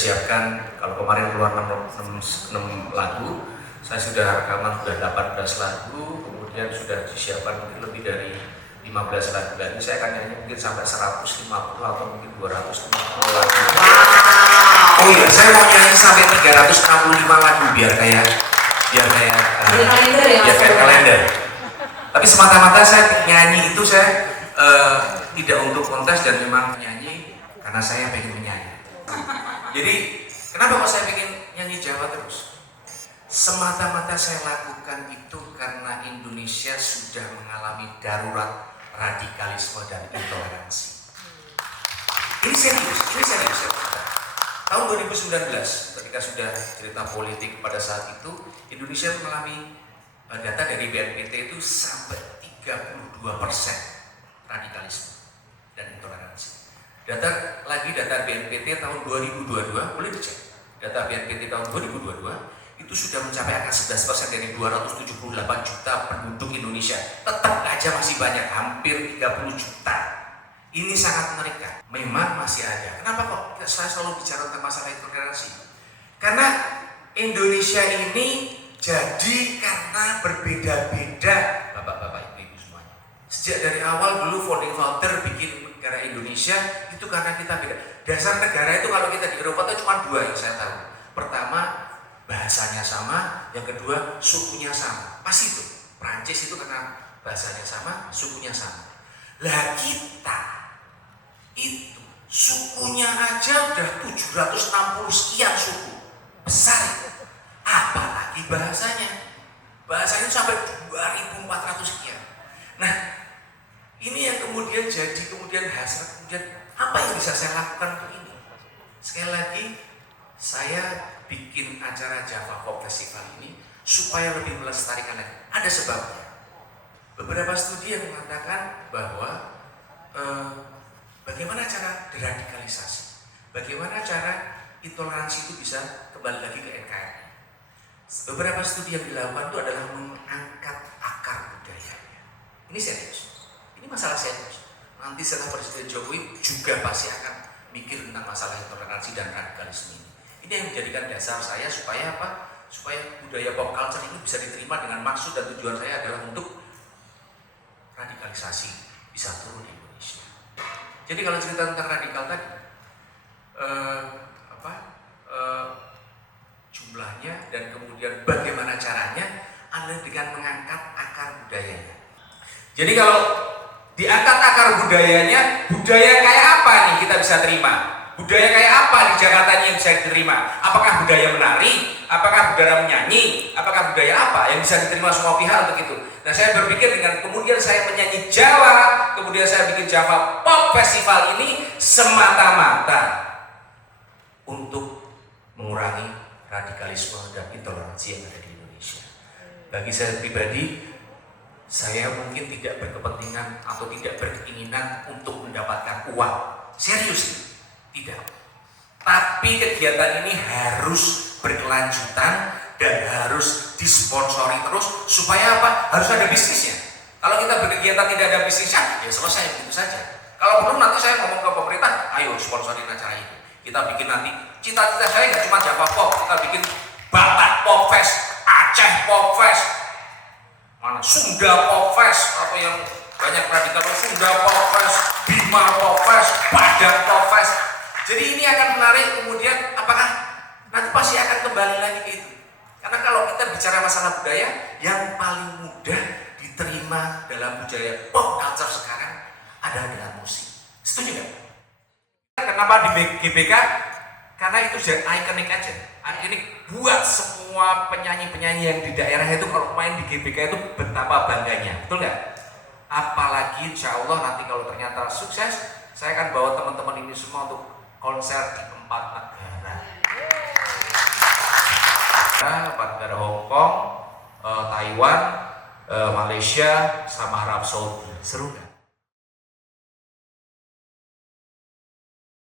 siapkan, kalau kemarin keluar 6 lagu, saya sudah rekaman sudah 18 lagu, kemudian sudah disiapkan mungkin lebih dari 15 lagu lagi. Saya akan nyanyi mungkin sampai 150 atau mungkin 250 lagu. Oh iya, saya mau nyanyi sampai 365 lagu biar kayak kalender. Tapi semata-mata saya nyanyi itu saya tidak untuk kontes dan memang nyanyi karena saya pengen menyanyi. Jadi kenapa kok saya pengen nyanyi Jawa terus? Semata-mata saya lakukan itu karena Indonesia sudah mengalami darurat radikalisme dan intoleransi. Ini serius. Tahun 2019 ketika sudah cerita politik pada saat itu, Indonesia mengalami data dari BNPT itu sampai 32% radikalisme dan intoleransi. Data BNPT tahun 2022, boleh dicek. Data BNPT tahun 2022 itu sudah mencapai angka 11% dari 278 juta penduduk Indonesia. Tetap aja masih banyak, hampir 30 juta. Ini sangat mengerikan. Memang masih ada. Kenapa kok saya selalu bicara tentang masalah intoleransi? Karena Indonesia ini jadi karena berbeda-beda, bapak-bapak, ibu-ibu semuanya. Sejak dari awal dulu founding father bikin negara Indonesia itu karena kita beda. Dasar negara itu kalau kita di Eropa itu cuma 2 yang saya tahu. Pertama, bahasanya sama, yang kedua sukunya sama. Pasti itu. Prancis itu karena bahasanya sama, sukunya sama. Lah kita itu sukunya aja udah 760 sekian suku. Besar itu. Apalagi bahasanya. Bahasanya sampai 2400 sekian. Nah, ini yang kemudian hasrat, apa yang bisa saya lakukan untuk ini? Sekali lagi, saya bikin acara Java Pop Festival ini supaya lebih melestarikan lagi. Ada sebabnya. Beberapa studi yang mengatakan bahwa bagaimana cara deradikalisasi, bagaimana cara intoleransi itu bisa kembali lagi ke NKRI. Beberapa studi yang dilakukan itu adalah mengangkat akar budayanya. Ini serius. Ini masalah serius. Nanti setelah Presiden Jokowi juga pasti akan mikir tentang masalah intoleransi dan radikalisme ini. Ini yang menjadikan dasar saya supaya apa? Supaya budaya pop culture ini bisa diterima dengan maksud dan tujuan saya adalah untuk radikalisasi bisa turun di Indonesia. Jadi kalau cerita tentang radikal tadi, jumlahnya dan kemudian bagaimana caranya adalah dengan mengangkat akar budayanya. Jadi kalau diangkat akar budayanya, budaya kayak apa nih kita bisa terima? Budaya kayak apa di Jakarta yang bisa diterima? Apakah budaya menari? Apakah budaya menyanyi? Apakah budaya apa yang bisa diterima semua pihak untuk itu? Nah, saya berpikir dengan kemudian saya menyanyi Jawa, kemudian saya bikin Java Pop Festival ini semata-mata untuk mengurangi radikalisme dan intoleransi yang ada di Indonesia. Bagi saya pribadi, saya mungkin tidak berkepentingan atau tidak berkeinginan untuk mendapatkan uang. Serius, tidak. Tapi kegiatan ini harus berkelanjutan dan harus disponsori terus supaya apa? Harus ada bisnisnya. Kalau kita berkegiatan tidak ada bisnisnya, ya selesai begitu saja. Kalau perlu nanti saya ngomong ke pemerintah, ayo sponsorin acara ini. Kita bikin nanti, cita-cita saya nggak cuma Java Pop, kita bikin Batak Pop Fest, Aceh Pop Fest, mana Sunda Pop Fest, atau yang banyak radikal Sunda Pop Fest, Bima Pop Fest, Padang Pop Fest. Jadi ini akan menarik kemudian apakah nanti pasti akan kembali lagi ke itu. Karena kalau kita bicara masalah budaya, yang paling mudah diterima dalam budaya pop culture sekarang adalah dengan musik. Setuju nggak? Kenapa di GBK? Karena itu jadi ikonik aja. Ikonik buat semua penyanyi-penyanyi yang di daerah itu kalau main di GBK itu betapa bangganya, betul nggak? Apalagi insya Allah nanti kalau ternyata sukses, saya akan bawa teman-teman ini semua untuk konser di 4 negara. 4 negara Hong Kong, Taiwan, Malaysia, sama Arab Saudi. Seru nggak?